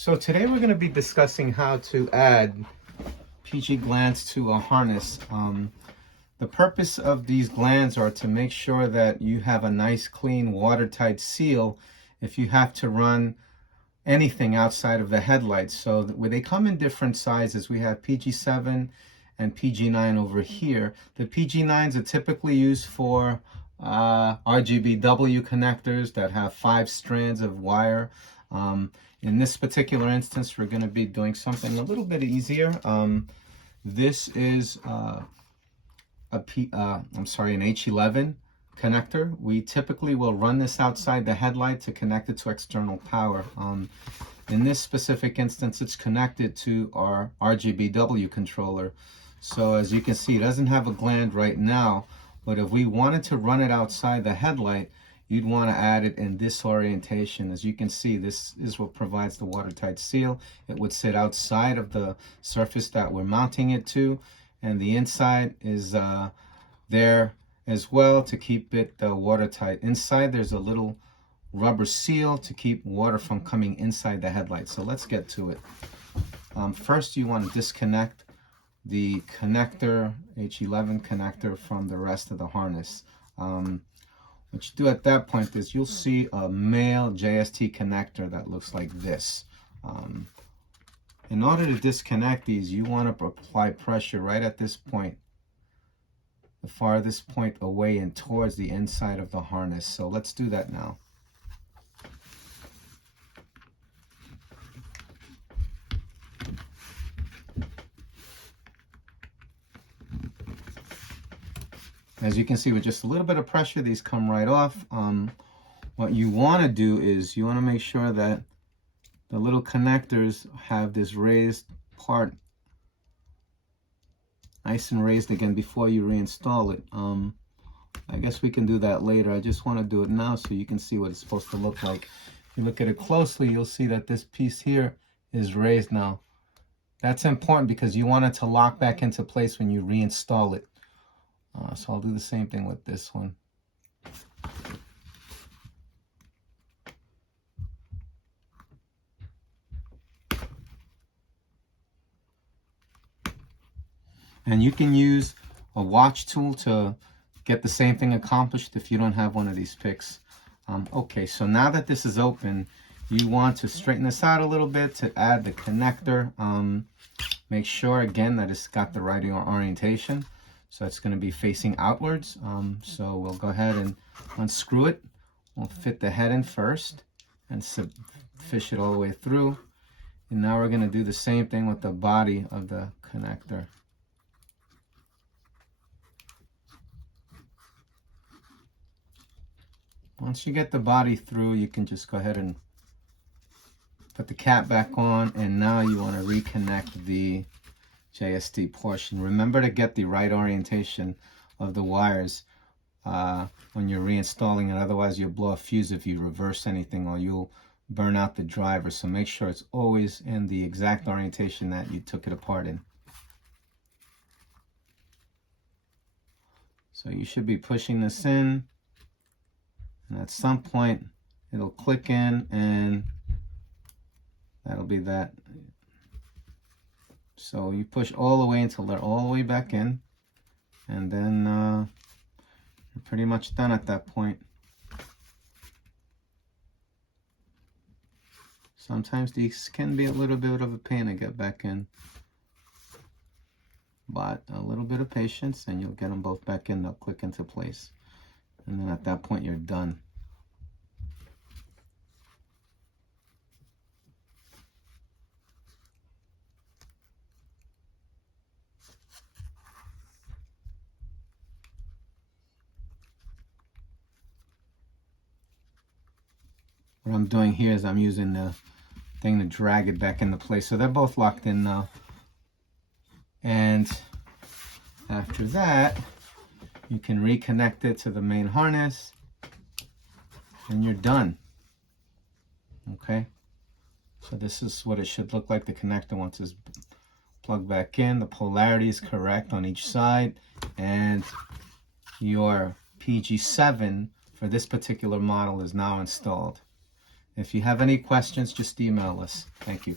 So today we're going to be discussing how to add PG glands to a harness. The purpose of these glands are to make sure that you have a nice, clean, watertight seal if you have to run anything outside of the headlights. So where they come in different sizes, we have PG7 and PG9 over here. The PG9s are typically used for RGBW connectors that have 5 strands of wire. In this particular instance, we're going to be doing something a little bit easier. This is an H11 connector. We typically will run this outside the headlight to connect it to external power. In this specific instance, it's connected to our RGBW controller. So as you can see, it doesn't have a gland right now, but if we wanted to run it outside the headlight, you'd want to add it in this orientation. As you can see, this is what provides the watertight seal. It would sit outside of the surface that we're mounting it to, and the inside is there as well to keep it watertight. Inside there's a little rubber seal to keep water from coming inside the headlight. So let's get to it. First, you want to disconnect the connector, H11 connector, from the rest of the harness. What you do at that point is you'll see a male JST connector that looks like this. In order to disconnect these, you want to apply pressure right at this point, the farthest point away and towards the inside of the harness. So let's do that now. As you can see, with just a little bit of pressure, these come right off. What you want to do is you want to make sure that the little connectors have this raised part nice and raised again before you reinstall it. I guess we can do that later. I just want to do it now so you can see what it's supposed to look like. If you look at it closely, you'll see that this piece here is raised now. That's important because you want it to lock back into place when you reinstall it. So I'll do the same thing with this one. And you can use a watch tool to get the same thing accomplished if you don't have one of these picks. Okay, so now that this is open, you want to straighten this out a little bit to add the connector. Make sure again that it's got the right orientation. So it's going to be facing outwards. So we'll go ahead and unscrew it. We'll fit the head in first and fish it all the way through. And now we're going to do the same thing with the body of the connector. Once you get the body through, you can just go ahead and put the cap back on. And now you want to reconnect the JST portion. Remember to get the right orientation of the wires when you're reinstalling it. Otherwise, you'll blow a fuse if you reverse anything, or you'll burn out the driver. So make sure it's always in the exact orientation that you took it apart in. So you should be pushing this in, and at some point it'll click in, and that'll be that. So you push all the way until they're all the way back in, and then you're pretty much done at that point. Sometimes these can be a little bit of a pain to get back in, but a little bit of patience and you'll get them both back in. They'll click into place, and then at that point you're done. What I'm doing here is I'm using the thing to drag it back into place. So they're both locked in now. And after that, you can reconnect it to the main harness and you're done. Okay. So this is what it should look like, the connector, once it's plugged back in. The polarity is correct on each side. And your PG7 for this particular model is now installed. If you have any questions, just email us. Thank you.